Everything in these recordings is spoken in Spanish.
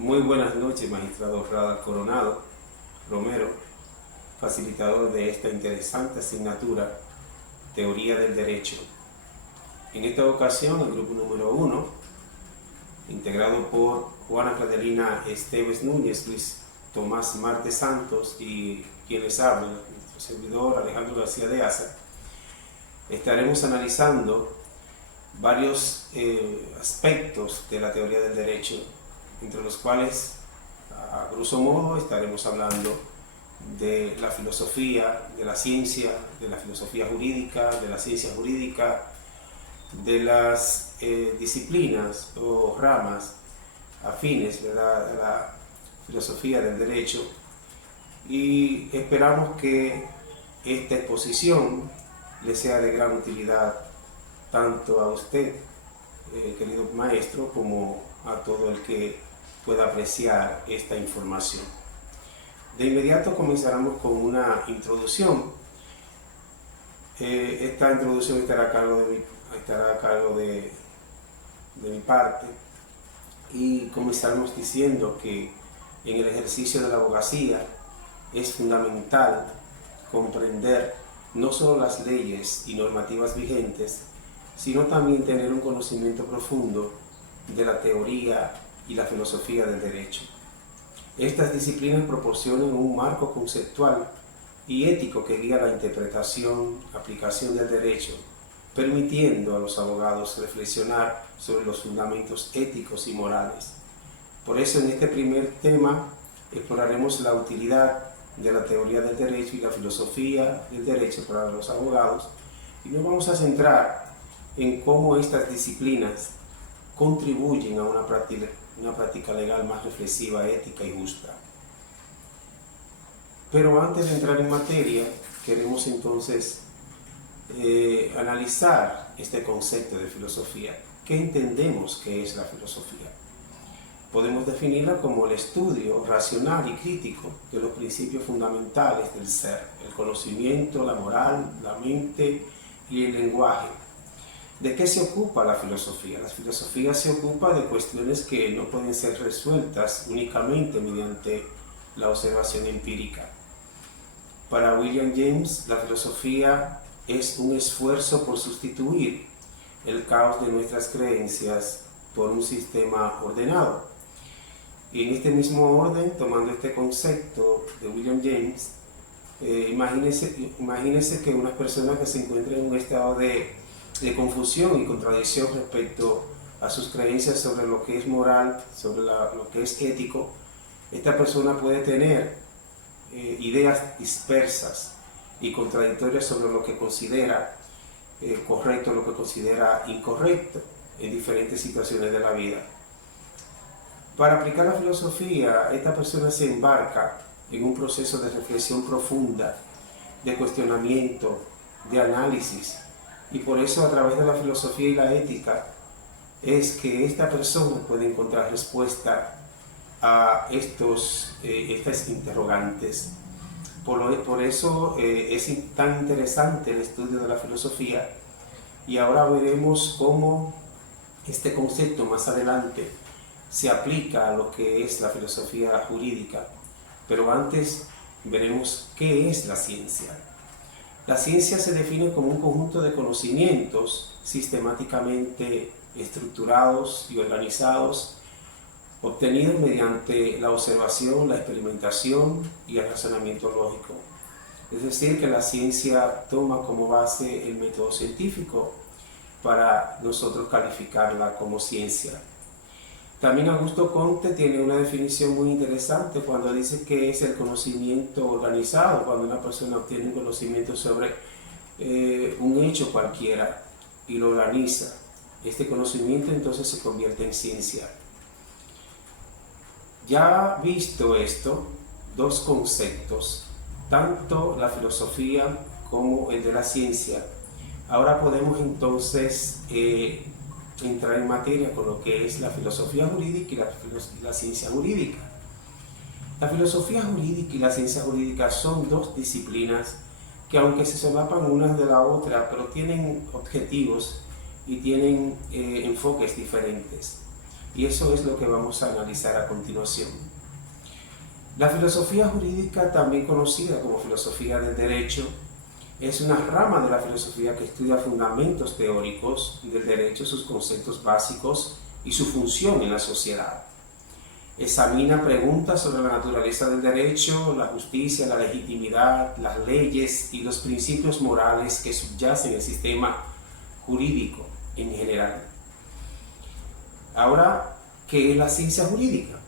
Muy buenas noches, magistrado Radar Coronado Romero, facilitador de esta interesante asignatura, Teoría del Derecho. En esta ocasión, el grupo número 1, integrado por Juana Claudelina Esteves Núñez, Luis Tomás Marte Santos y quien les habla, nuestro servidor Alejandro García de Asa, estaremos analizando varios aspectos de la teoría del derecho, entre los cuales, a grosso modo, estaremos hablando de la filosofía, de la ciencia, de la filosofía jurídica, de la ciencia jurídica, de las disciplinas o ramas afines, ¿verdad?, de la filosofía del derecho, y esperamos que esta exposición le sea de gran utilidad tanto a usted, querido maestro, como a todo el que pueda apreciar esta información. De inmediato comenzaremos con una introducción. Esta introducción estará a cargo de mi parte, y comenzaremos diciendo que en el ejercicio de la abogacía es fundamental comprender no solo las leyes y normativas vigentes, sino también tener un conocimiento profundo de la teoría y la filosofía del derecho. Estas disciplinas proporcionan un marco conceptual y ético que guía la interpretación, aplicación del derecho, permitiendo a los abogados reflexionar sobre los fundamentos éticos y morales. Por eso, en este primer tema exploraremos la utilidad de la teoría del derecho y la filosofía del derecho para los abogados, y nos vamos a centrar en cómo estas disciplinas contribuyen a una práctica legal más reflexiva, ética y justa. Pero antes de entrar en materia, queremos entonces analizar este concepto de filosofía. ¿Qué entendemos que es la filosofía? Podemos definirla como el estudio racional y crítico de los principios fundamentales del ser, el conocimiento, la moral, la mente y el lenguaje. ¿De qué se ocupa la filosofía? La filosofía se ocupa de cuestiones que no pueden ser resueltas únicamente mediante la observación empírica. Para William James, la filosofía es un esfuerzo por sustituir el caos de nuestras creencias por un sistema ordenado. Y en este mismo orden, tomando este concepto de William James, imagínese que una persona que se encuentra en un estado de confusión y contradicción respecto a sus creencias sobre lo que es moral, sobre lo que es ético, esta persona puede tener ideas dispersas y contradictorias sobre lo que considera correcto, lo que considera incorrecto en diferentes situaciones de la vida. Para aplicar la filosofía, esta persona se embarca en un proceso de reflexión profunda, de cuestionamiento, de análisis, y por eso, a través de la filosofía y la ética, es que esta persona puede encontrar respuesta a estas interrogantes. Por eso es tan interesante el estudio de la filosofía, y ahora veremos cómo este concepto más adelante se aplica a lo que es la filosofía jurídica. Pero antes veremos qué es la ciencia. La ciencia se define como un conjunto de conocimientos sistemáticamente estructurados y organizados, obtenidos mediante la observación, la experimentación y el razonamiento lógico. Es decir, que la ciencia toma como base el método científico para nosotros calificarla como ciencia. También Augusto Comte tiene una definición muy interesante cuando dice que es el conocimiento organizado, cuando una persona obtiene un conocimiento sobre un hecho cualquiera y lo organiza. Este conocimiento entonces se convierte en ciencia. Ya visto esto, dos conceptos, tanto la filosofía como el de la ciencia, ahora podemos entonces entrar en materia con lo que es la filosofía jurídica y la ciencia jurídica. La filosofía jurídica y la ciencia jurídica son dos disciplinas que, aunque se solapan unas de la otra, pero tienen objetivos y tienen enfoques diferentes. Y eso es lo que vamos a analizar a continuación. La filosofía jurídica, también conocida como filosofía del derecho, es una rama de la filosofía que estudia fundamentos teóricos del derecho, sus conceptos básicos y su función en la sociedad. Examina preguntas sobre la naturaleza del derecho, la justicia, la legitimidad, las leyes y los principios morales que subyacen al sistema jurídico en general. Ahora, ¿qué es la ciencia jurídica?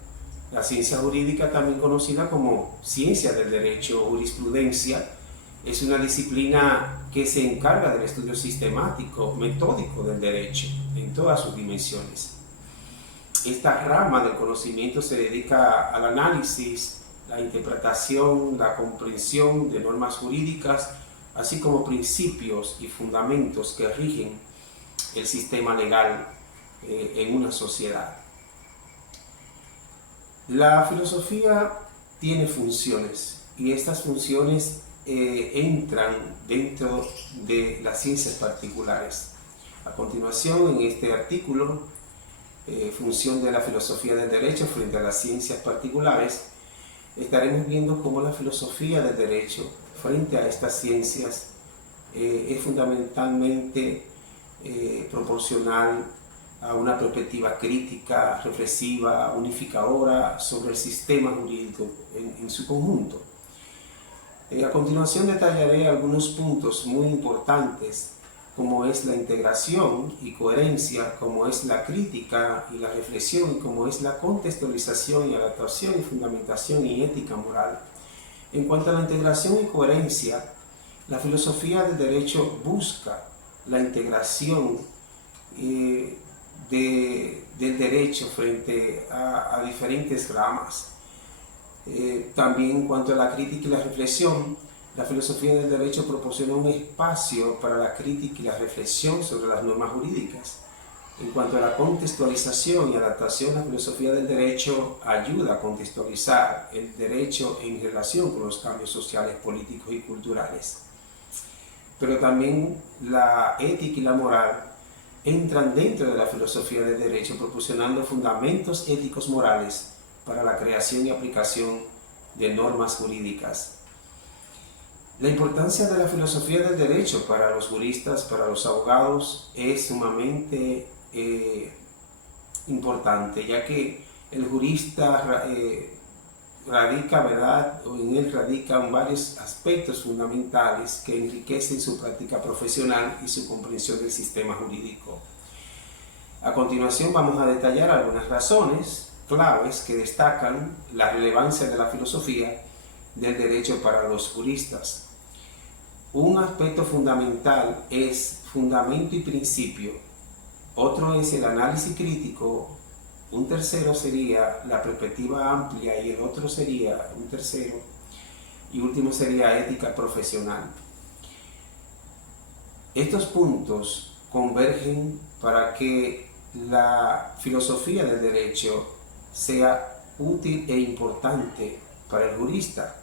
La ciencia jurídica, también conocida como ciencia del derecho o jurisprudencia, es una disciplina que se encarga del estudio sistemático, metódico del derecho en todas sus dimensiones. Esta rama del conocimiento se dedica al análisis, la interpretación, la comprensión de normas jurídicas, así como principios y fundamentos que rigen el sistema legal en una sociedad. La filosofía tiene funciones y estas funciones entran dentro de las ciencias particulares. A continuación, en este artículo, función de la filosofía del derecho frente a las ciencias particulares, estaremos viendo cómo la filosofía del derecho frente a estas ciencias es fundamentalmente proporcional a una perspectiva crítica, reflexiva, unificadora sobre el sistema jurídico en su conjunto. A continuación detallaré algunos puntos muy importantes, como es la integración y coherencia, como es la crítica y la reflexión, y como es la contextualización y adaptación y fundamentación y ética moral. En cuanto a la integración y coherencia, la filosofía del derecho busca la integración del derecho frente a diferentes ramas. También en cuanto a la crítica y la reflexión, la filosofía del derecho proporciona un espacio para la crítica y la reflexión sobre las normas jurídicas. En cuanto a la contextualización y adaptación, la filosofía del derecho ayuda a contextualizar el derecho en relación con los cambios sociales, políticos y culturales. Pero también la ética y la moral entran dentro de la filosofía del derecho, proporcionando fundamentos éticos morales para la creación y aplicación de normas jurídicas. La importancia de la filosofía del derecho para los juristas, para los abogados, es sumamente importante, ya que el jurista radica, ¿verdad? O en él radican varios aspectos fundamentales que enriquecen su práctica profesional y su comprensión del sistema jurídico. A continuación vamos a detallar algunas razones claves que destacan la relevancia de la filosofía del derecho para los juristas. Un aspecto fundamental es fundamento y principio, otro es el análisis crítico, un tercero sería la perspectiva amplia y el otro sería un tercero y último sería ética profesional. Estos puntos convergen para que la filosofía del derecho sea útil e importante para el jurista.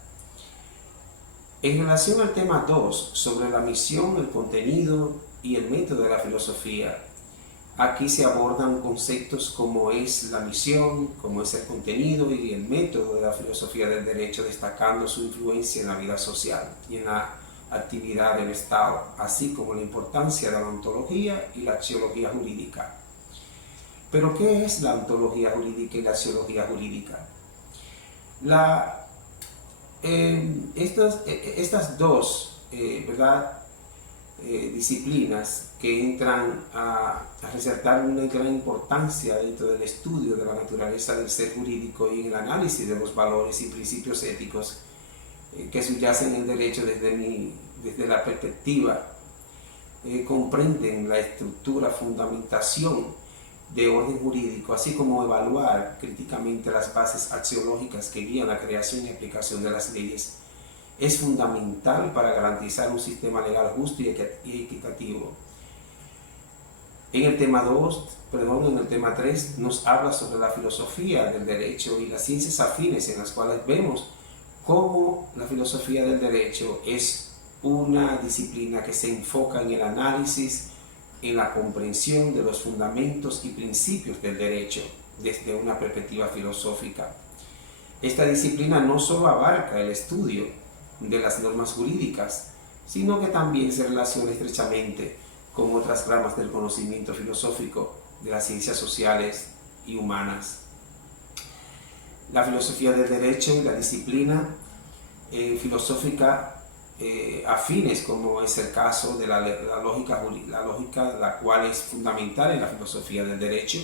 En relación al tema 2, sobre la misión, el contenido y el método de la filosofía, aquí se abordan conceptos como es la misión, como es el contenido y el método de la filosofía del derecho, destacando su influencia en la vida social y en la actividad del Estado, así como la importancia de la ontología y la axiología jurídica. Pero, ¿qué es la ontología jurídica y la axiología jurídica? Estas dos disciplinas que entran a resaltar una gran importancia dentro del estudio de la naturaleza del ser jurídico y en el análisis de los valores y principios éticos que subyacen en el derecho desde la perspectiva, comprenden la estructura, fundamentación de orden jurídico, así como evaluar críticamente las bases axiológicas que guían la creación y aplicación de las leyes, es fundamental para garantizar un sistema legal justo y equitativo. En el tema 3 nos habla sobre la filosofía del derecho y las ciencias afines, en las cuales vemos cómo la filosofía del derecho es una disciplina que se enfoca en el análisis, en la comprensión de los fundamentos y principios del derecho, desde una perspectiva filosófica. Esta disciplina no solo abarca el estudio de las normas jurídicas, sino que también se relaciona estrechamente con otras ramas del conocimiento filosófico de las ciencias sociales y humanas. La filosofía del derecho y la disciplina filosófica afines, como es el caso de la lógica, la cual es fundamental en la filosofía del derecho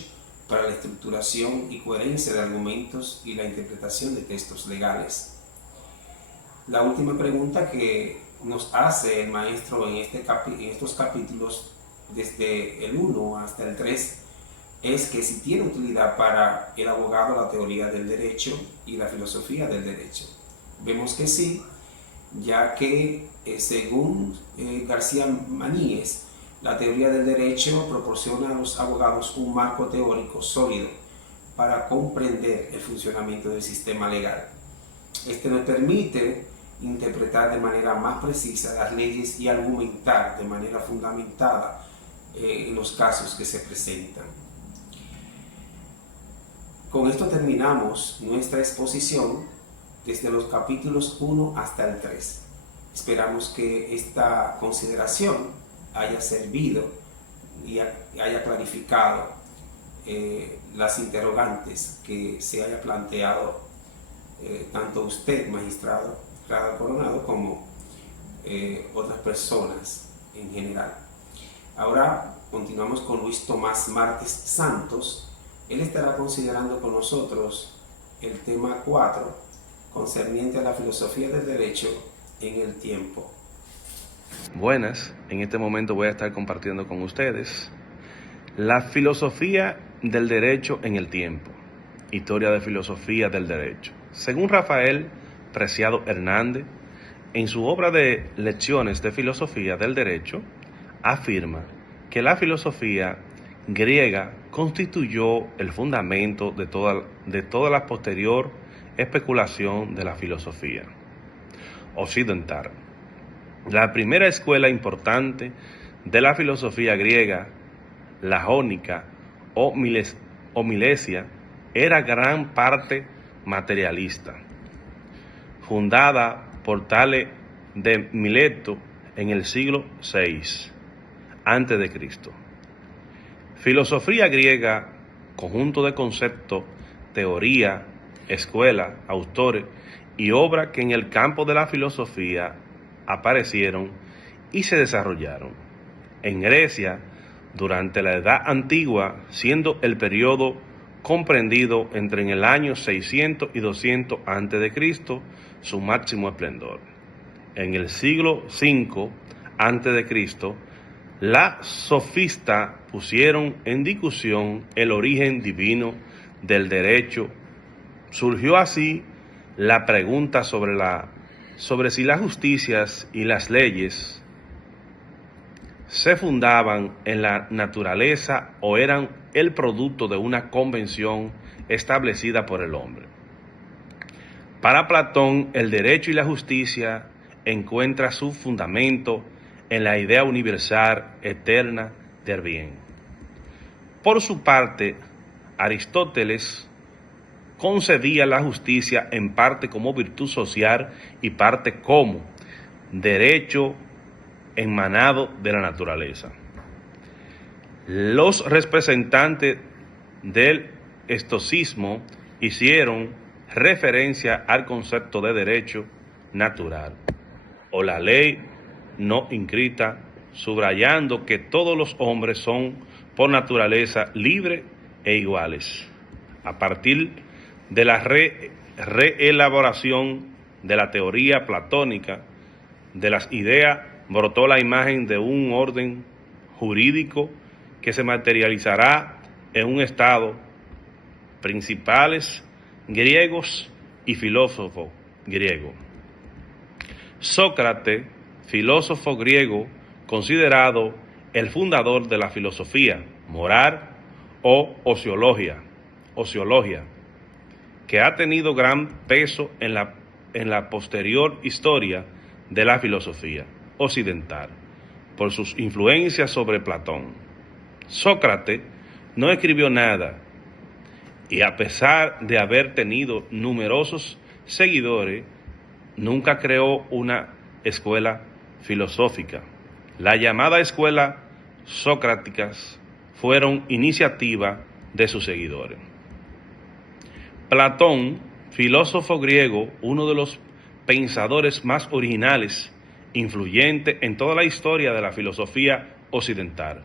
para la estructuración y coherencia de argumentos y la interpretación de textos legales. La última pregunta que nos hace el maestro en estos capítulos, desde el 1 hasta el 3, es que si tiene utilidad para el abogado la teoría del derecho y la filosofía del derecho. Vemos que sí, ya que según García Maníes, la teoría del derecho proporciona a los abogados un marco teórico sólido para comprender el funcionamiento del sistema legal. Este nos permite interpretar de manera más precisa las leyes y argumentar de manera fundamentada en los casos que se presentan. Con esto terminamos nuestra exposición desde los capítulos 1 hasta el 3. Esperamos que esta consideración haya servido y haya clarificado las interrogantes que se haya planteado tanto usted, magistrado Coronado, como otras personas en general. Ahora continuamos con Luis Tomás Márquez Santos. Él estará considerando con nosotros el tema 4, concerniente a la filosofía del derecho en el tiempo. Buenas, en este momento voy a estar compartiendo con ustedes la filosofía del derecho en el tiempo, historia de filosofía del derecho. Según Rafael Preciado Hernández, en su obra de Lecciones de Filosofía del Derecho, afirma que la filosofía griega constituyó el fundamento de toda la posterior especulación de la filosofía occidental. La primera escuela importante de la filosofía griega, la jónica o Milesia, era gran parte materialista, fundada por Tales de Mileto en el siglo VI a.C. Filosofía griega, conjunto de conceptos, teoría, escuela, autores y obras que en el campo de la filosofía aparecieron y se desarrollaron en Grecia durante la Edad Antigua, siendo el periodo comprendido entre en el año 600 y 200 a.C. su máximo esplendor. En el siglo V a.C., las sofistas pusieron en discusión el origen divino del derecho. Surgió así la pregunta sobre si las justicias y las leyes se fundaban en la naturaleza o eran el producto de una convención establecida por el hombre. Para Platón, el derecho y la justicia encuentran su fundamento en la idea universal eterna del bien. Por su parte, Aristóteles concebía la justicia en parte como virtud social y parte como derecho emanado de la naturaleza. Los representantes del estoicismo hicieron referencia al concepto de derecho natural o la ley no inscrita, subrayando que todos los hombres son por naturaleza libres e iguales. A partir de la reelaboración de la teoría platónica de las ideas, brotó la imagen de un orden jurídico que se materializará en un estado, principales griegos y filósofos griegos. Sócrates, filósofo griego, considerado el fundador de la filosofía moral o ociología, que ha tenido gran peso en la posterior historia de la filosofía occidental por sus influencias sobre Platón. Sócrates no escribió nada y a pesar de haber tenido numerosos seguidores, nunca creó una escuela filosófica. La llamada escuela socráticas fueron iniciativa de sus seguidores. Platón, filósofo griego, uno de los pensadores más originales, influyente en toda la historia de la filosofía occidental.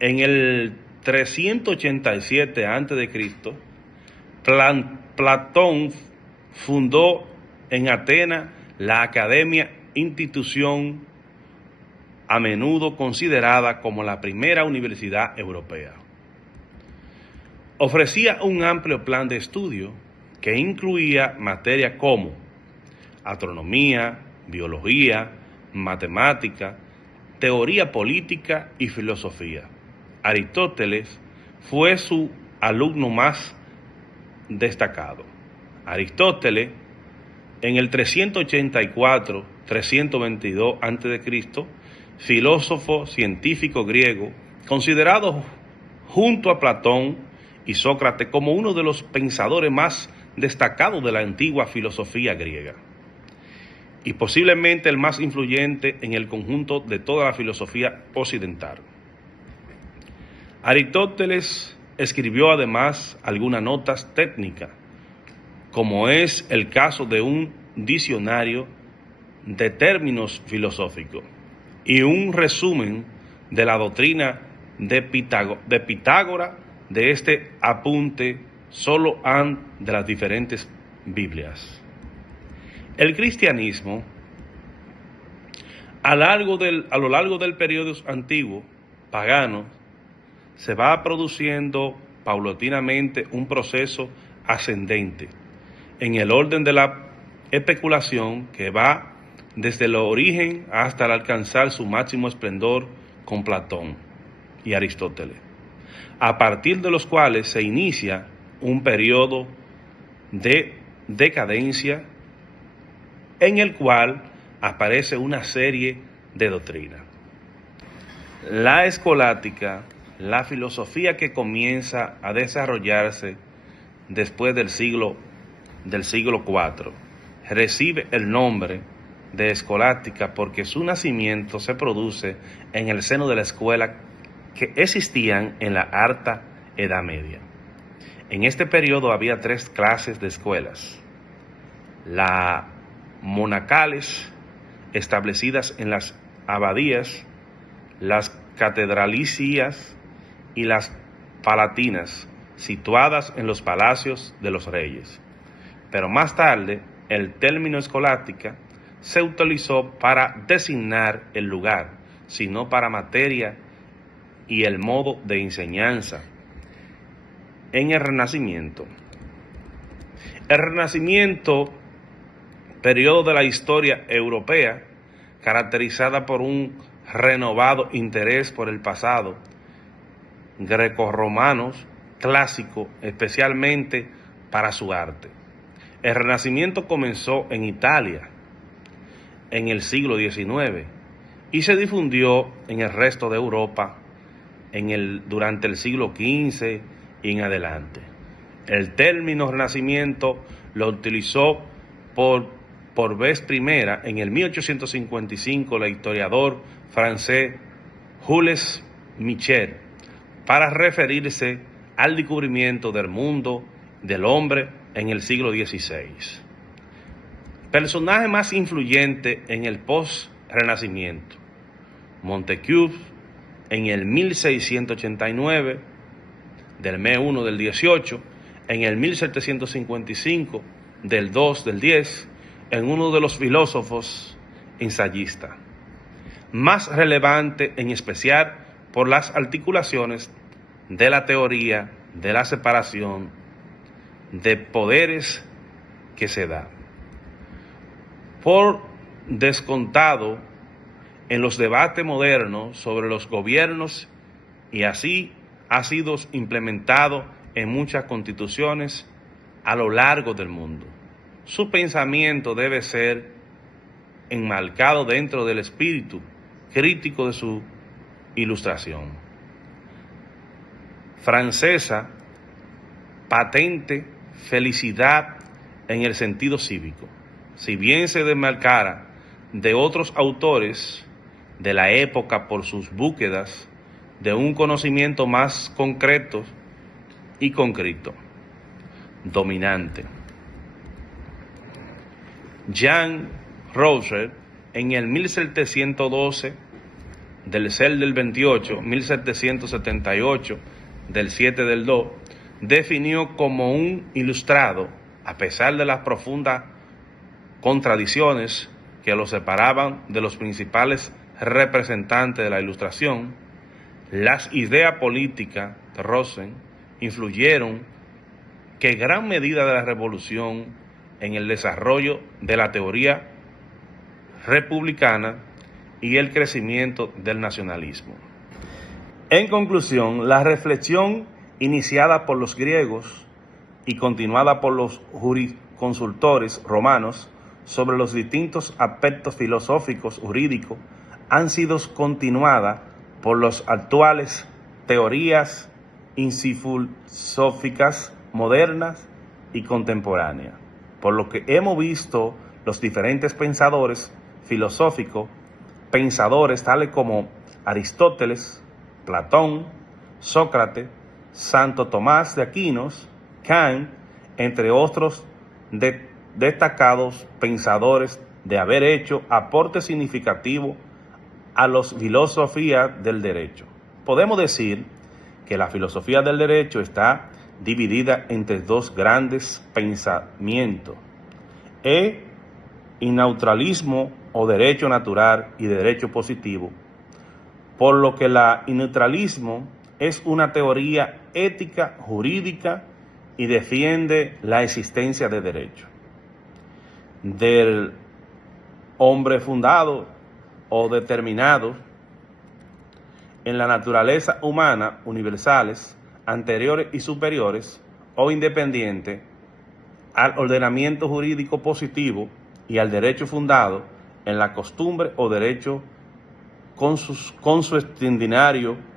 En el 387 a.C., Platón fundó en Atenas la Academia, institución a menudo considerada como la primera universidad europea. Ofrecía un amplio plan de estudio que incluía materias como astronomía, biología, matemática, teoría política y filosofía. Aristóteles fue su alumno más destacado. Aristóteles, en el 384-322 a.C., filósofo científico griego, considerado junto a Platón y Sócrates como uno de los pensadores más destacados de la antigua filosofía griega, y posiblemente el más influyente en el conjunto de toda la filosofía occidental. Aristóteles escribió además algunas notas técnicas, como es el caso de un diccionario de términos filosóficos y un resumen de la doctrina de Pitágoras. De este apunte solo han de las diferentes Biblias. El cristianismo, a lo largo del periodo antiguo, pagano, se va produciendo paulatinamente un proceso ascendente en el orden de la especulación que va desde el origen hasta alcanzar su máximo esplendor con Platón y Aristóteles, a partir de los cuales se inicia un periodo de decadencia en el cual aparece una serie de doctrinas. La escolástica, la filosofía que comienza a desarrollarse después del siglo IV, recibe el nombre de escolástica porque su nacimiento se produce en el seno de la escuela que existían en la Alta Edad Media. En este periodo había tres clases de escuelas: las monacales, establecidas en las abadías, las catedralicias y las palatinas, situadas en los palacios de los reyes. Pero más tarde, el término escolástica se utilizó para designar el lugar, sino para materia y el modo de enseñanza. En el Renacimiento. El Renacimiento, periodo de la historia europea, caracterizada por un renovado interés por el pasado grecorromano clásico, especialmente para su arte. El Renacimiento comenzó en Italia en el siglo XIX y se difundió en el resto de Europa durante el siglo XV y en adelante. El término Renacimiento lo utilizó por vez primera en el 1855 el historiador francés Jules Michel, para referirse al descubrimiento del mundo del hombre en el siglo XVI. Personaje más influyente en el post-Renacimiento: Montesquieu, en el 1689, del mes 1 del 18, en el 1755, del 2 del 10, en uno de los filósofos ensayistas, más relevante en especial por las articulaciones de la teoría de la separación de poderes que se da. Por descontado, en los debates modernos sobre los gobiernos, y así ha sido implementado en muchas constituciones a lo largo del mundo. Su pensamiento debe ser enmarcado dentro del espíritu crítico de su ilustración francesa, patente felicidad en el sentido cívico. Si bien se desmarcara de otros autores de la época por sus búsquedas de un conocimiento más concreto y concreto, dominante. Jean Rouseau, en el 1712 del CEL del 28, 1778 del 7 del 2, definió como un ilustrado, a pesar de las profundas contradicciones que lo separaban de los principales representantes de la Ilustración, las ideas políticas de Rousseau influyeron que gran medida de la revolución en el desarrollo de la teoría republicana y el crecimiento del nacionalismo. En conclusión, la reflexión iniciada por los griegos y continuada por los jurisconsultores romanos sobre los distintos aspectos filosóficos jurídicos han sido continuadas por las actuales teorías filosóficas modernas y contemporáneas, por lo que hemos visto los diferentes pensadores filosóficos, pensadores tales como Aristóteles, Platón, Sócrates, Santo Tomás de Aquino, Kant, entre otros destacados pensadores, de haber hecho aportes significativos a las filosofías del derecho. Podemos decir que la filosofía del derecho está dividida entre dos grandes pensamientos: el innaturalismo o derecho natural y derecho positivo, por lo que el innaturalismo es una teoría ética jurídica y defiende la existencia de derecho del hombre fundado o determinado en la naturaleza humana, universales, anteriores y superiores o independientes al ordenamiento jurídico positivo y al derecho fundado en la costumbre o derecho consuetudinario,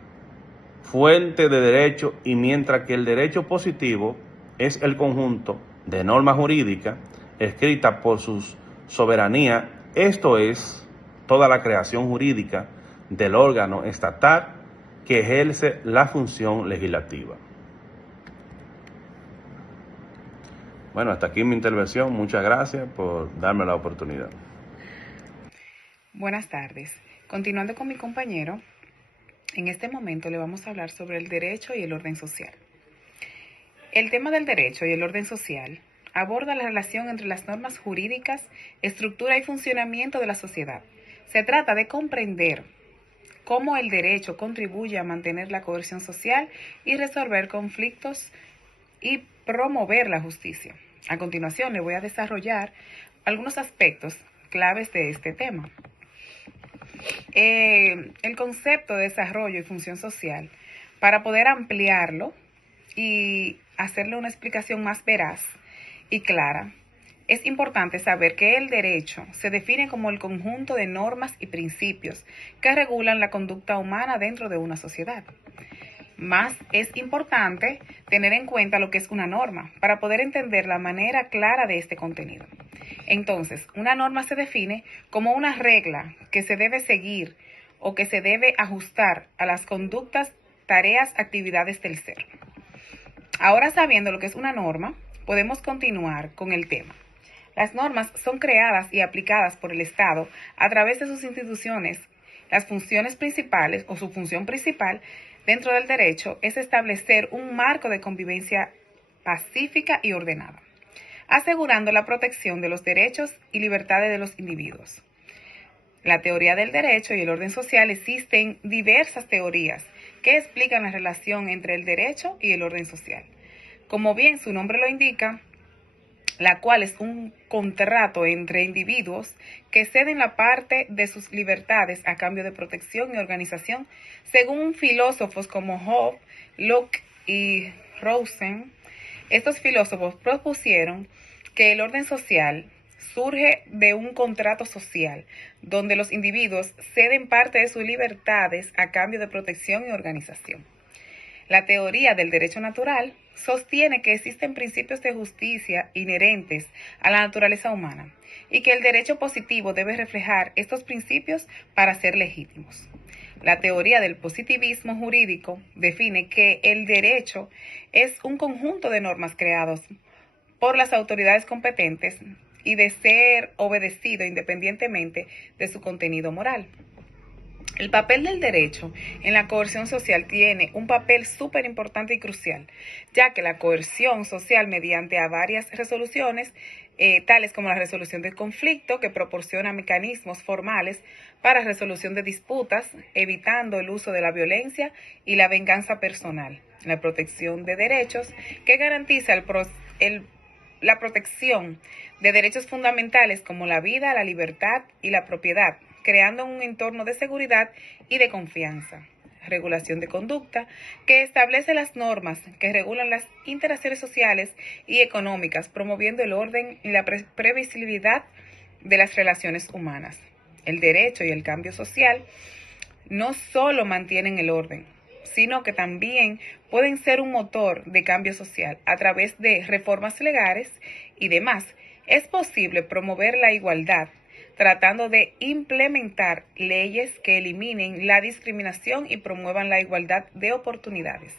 fuente de derecho, y mientras que el derecho positivo es el conjunto de normas jurídicas escritas por su soberanía, esto es, toda la creación jurídica del órgano estatal que ejerce la función legislativa. Bueno, hasta aquí mi intervención. Muchas gracias por darme la oportunidad. Buenas tardes. Continuando con mi compañero, en este momento le vamos a hablar sobre el derecho y el orden social. El tema del derecho y el orden social aborda la relación entre las normas jurídicas, estructura y funcionamiento de la sociedad. Se trata de comprender cómo el derecho contribuye a mantener la cohesión social y resolver conflictos y promover la justicia. A continuación, le voy a desarrollar algunos aspectos claves de este tema. El concepto de desarrollo y función social, para poder ampliarlo y hacerle una explicación más veraz y clara, es importante saber que el derecho se define como el conjunto de normas y principios que regulan la conducta humana dentro de una sociedad. Más es importante tener en cuenta lo que es una norma para poder entender la manera clara de este contenido. Entonces, una norma se define como una regla que se debe seguir o que se debe ajustar a las conductas, tareas, actividades del ser. Ahora, sabiendo lo que es una norma, podemos continuar con el tema. Las normas son creadas y aplicadas por el Estado a través de sus instituciones. Las funciones principales o su función principal dentro del derecho es establecer un marco de convivencia pacífica y ordenada, asegurando la protección de los derechos y libertades de los individuos. La teoría del derecho y el orden social. Existen diversas teorías que explican la relación entre el derecho y el orden social. Como bien su nombre lo indica, la cual es un contrato entre individuos que ceden la parte de sus libertades a cambio de protección y organización, según filósofos como Hobbes, Locke y Rousseau. Estos filósofos propusieron que el orden social surge de un contrato social, donde los individuos ceden parte de sus libertades a cambio de protección y organización. La teoría del derecho natural sostiene que existen principios de justicia inherentes a la naturaleza humana y que el derecho positivo debe reflejar estos principios para ser legítimos. La teoría del positivismo jurídico define que el derecho es un conjunto de normas creados por las autoridades competentes y de ser obedecido independientemente de su contenido moral. El papel del derecho en la coerción social tiene un papel súper importante y crucial, ya que la coerción social mediante a varias resoluciones, tales como la resolución del conflicto, que proporciona mecanismos formales para resolución de disputas, evitando el uso de la violencia y la venganza personal, la protección de derechos, que garantiza la protección de derechos fundamentales como la vida, la libertad y la propiedad, creando un entorno de seguridad y de confianza. Regulación de conducta, que establece las normas que regulan las interacciones sociales y económicas, promoviendo el orden y la previsibilidad de las relaciones humanas. El derecho y el cambio social no solo mantienen el orden, sino que también pueden ser un motor de cambio social a través de reformas legales y demás. Es posible promover la igualdad tratando de implementar leyes que eliminen la discriminación y promuevan la igualdad de oportunidades.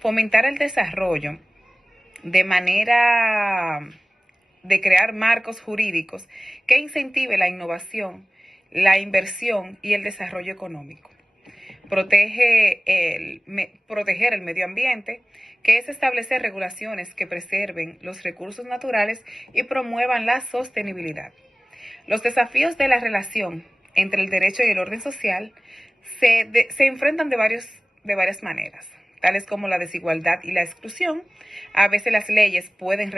Fomentar el desarrollo de manera de crear marcos jurídicos que incentive la innovación, la inversión y el desarrollo económico. Proteger el medio ambiente, que es establecer regulaciones que preserven los recursos naturales y promuevan la sostenibilidad. Los desafíos de la relación entre el derecho y el orden social se enfrentan de varias maneras, tales como la desigualdad y la exclusión. A veces las leyes pueden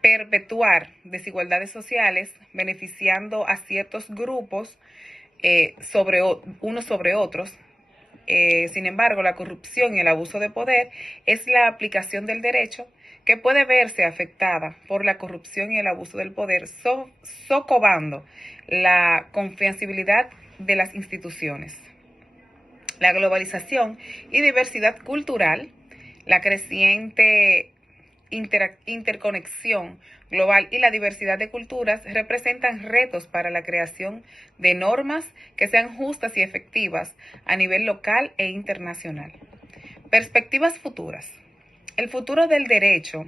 perpetuar desigualdades sociales, beneficiando a ciertos grupos unos sobre otros. Sin embargo, la corrupción y el abuso de poder es la aplicación del derecho que puede verse afectada por la corrupción y el abuso del poder, socavando la confiabilidad de las instituciones. La globalización y diversidad cultural, la creciente interconexión global y la diversidad de culturas representan retos para la creación de normas que sean justas y efectivas a nivel local e internacional. Perspectivas futuras. El futuro del derecho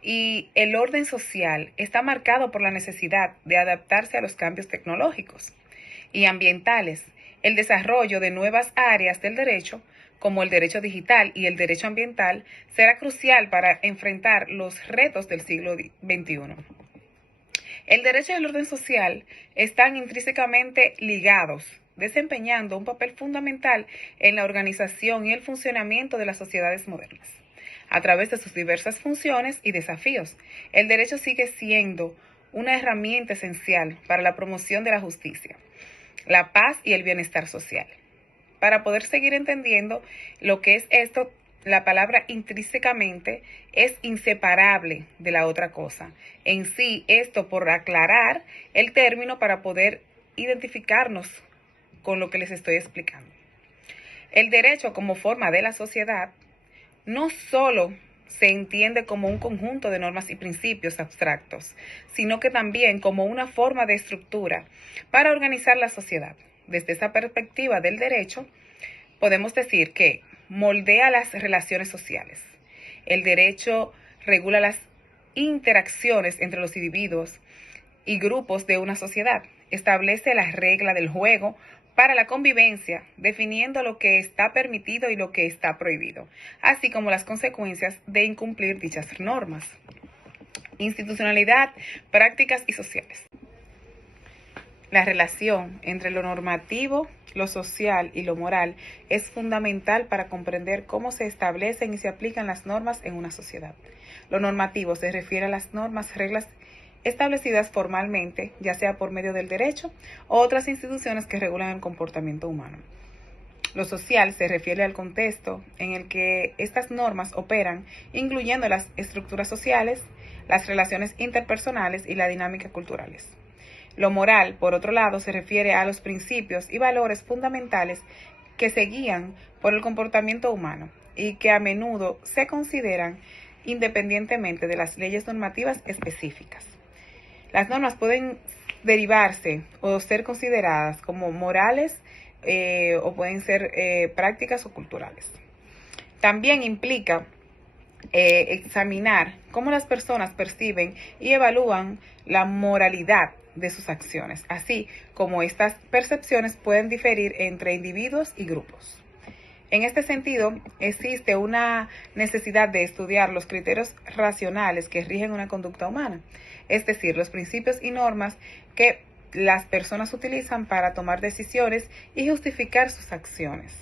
y el orden social está marcado por la necesidad de adaptarse a los cambios tecnológicos y ambientales, el desarrollo de nuevas áreas del derecho, como el derecho digital y el derecho ambiental, será crucial para enfrentar los retos del siglo XXI. El derecho y el orden social están intrínsecamente ligados, desempeñando un papel fundamental en la organización y el funcionamiento de las sociedades modernas. A través de sus diversas funciones y desafíos, el derecho sigue siendo una herramienta esencial para la promoción de la justicia, la paz y el bienestar social. Para poder seguir entendiendo lo que es esto, la palabra intrínsecamente es inseparable de la otra cosa. En sí, esto por aclarar el término para poder identificarnos con lo que les estoy explicando. El derecho como forma de la sociedad no solo se entiende como un conjunto de normas y principios abstractos, sino que también como una forma de estructura para organizar la sociedad. Desde esa perspectiva del derecho, podemos decir que moldea las relaciones sociales. El derecho regula las interacciones entre los individuos y grupos de una sociedad. Establece las reglas del juego para la convivencia, definiendo lo que está permitido y lo que está prohibido, así como las consecuencias de incumplir dichas normas. Institucionalidad, prácticas y sociales. La relación entre lo normativo, lo social y lo moral es fundamental para comprender cómo se establecen y se aplican las normas en una sociedad. Lo normativo se refiere a las normas, reglas establecidas formalmente, ya sea por medio del derecho o otras instituciones que regulan el comportamiento humano. Lo social se refiere al contexto en el que estas normas operan, incluyendo las estructuras sociales, las relaciones interpersonales y las dinámicas culturales. Lo moral, por otro lado, se refiere a los principios y valores fundamentales que se guían por el comportamiento humano. y que a menudo se consideran independientemente de las leyes normativas específicas. Las normas pueden derivarse o ser consideradas como morales o pueden ser prácticas o culturales. También implica examinar cómo las personas perciben y evalúan la moralidad de sus acciones, así como estas percepciones pueden diferir entre individuos y grupos. En este sentido, existe una necesidad de estudiar los criterios racionales que rigen una conducta humana, es decir, los principios y normas que las personas utilizan para tomar decisiones y justificar sus acciones.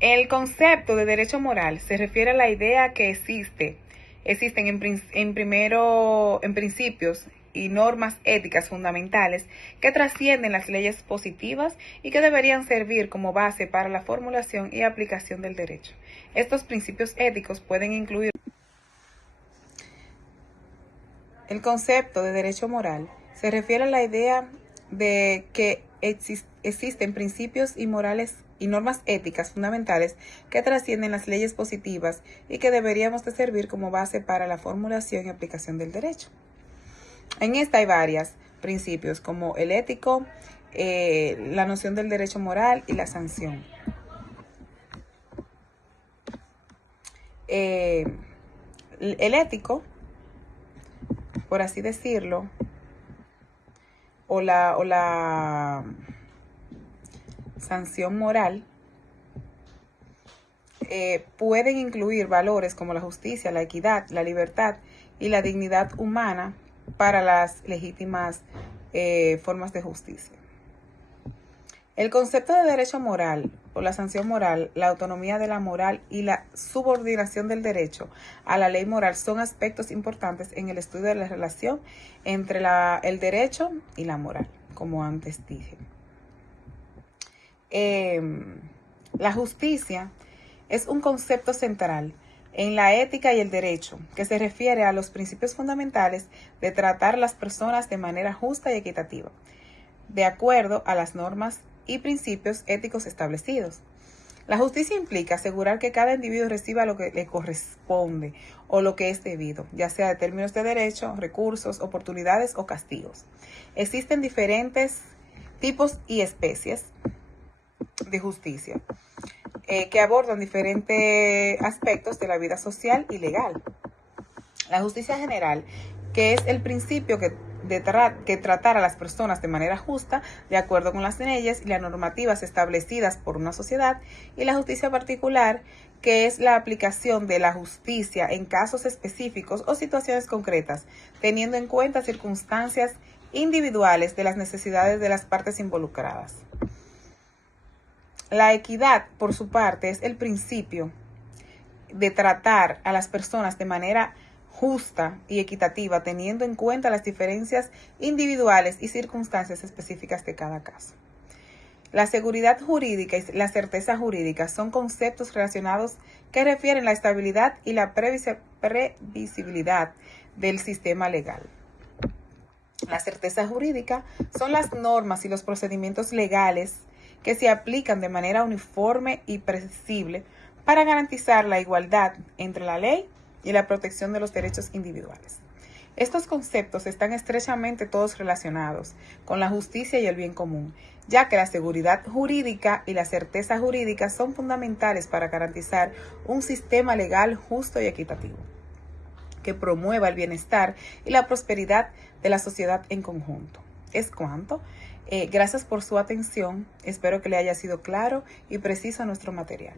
El concepto de derecho moral se refiere a la idea que existen en principios y normas éticas fundamentales que trascienden las leyes positivas y que deberían servir como base para la formulación y aplicación del derecho. Estos principios éticos pueden incluir el concepto de derecho moral. Se refiere a la idea de que existen principios y morales y normas éticas fundamentales que trascienden las leyes positivas y que deberíamos de servir como base para la formulación y aplicación del derecho. En esta hay varios principios como el ético, la noción del derecho moral y la sanción. El ético, por así decirlo, o la sanción moral, pueden incluir valores como la justicia, la equidad, la libertad y la dignidad humana para las legítimas formas de justicia. El concepto de derecho moral o la sanción moral, la autonomía de la moral y la subordinación del derecho a la ley moral son aspectos importantes en el estudio de la relación entre el derecho y la moral, como antes dije. La justicia es un concepto central en la ética y el derecho que se refiere a los principios fundamentales de tratar a las personas de manera justa y equitativa, de acuerdo a las normas y principios éticos establecidos. La justicia implica asegurar que cada individuo reciba lo que le corresponde o lo que es debido, ya sea de términos de derecho, recursos, oportunidades o castigos. Existen diferentes tipos y especies de justicia que abordan diferentes aspectos de la vida social y legal. La justicia general, que es el principio que tratar a las personas de manera justa, de acuerdo con las leyes y las normativas establecidas por una sociedad, y la justicia particular, que es la aplicación de la justicia en casos específicos o situaciones concretas, teniendo en cuenta circunstancias individuales de las necesidades de las partes involucradas. La equidad, por su parte, es el principio de tratar a las personas de manera justa y equitativa, teniendo en cuenta las diferencias individuales y circunstancias específicas de cada caso. La seguridad jurídica y la certeza jurídica son conceptos relacionados que refieren la estabilidad y la previsibilidad del sistema legal. La certeza jurídica son las normas y los procedimientos legales que se aplican de manera uniforme y predecible para garantizar la igualdad entre la ley y la protección de los derechos individuales. Estos conceptos están estrechamente todos relacionados con la justicia y el bien común, ya que la seguridad jurídica y la certeza jurídica son fundamentales para garantizar un sistema legal justo y equitativo, que promueva el bienestar y la prosperidad de la sociedad en conjunto. Es cuanto. Gracias por su atención. Espero que le haya sido claro y preciso nuestro material.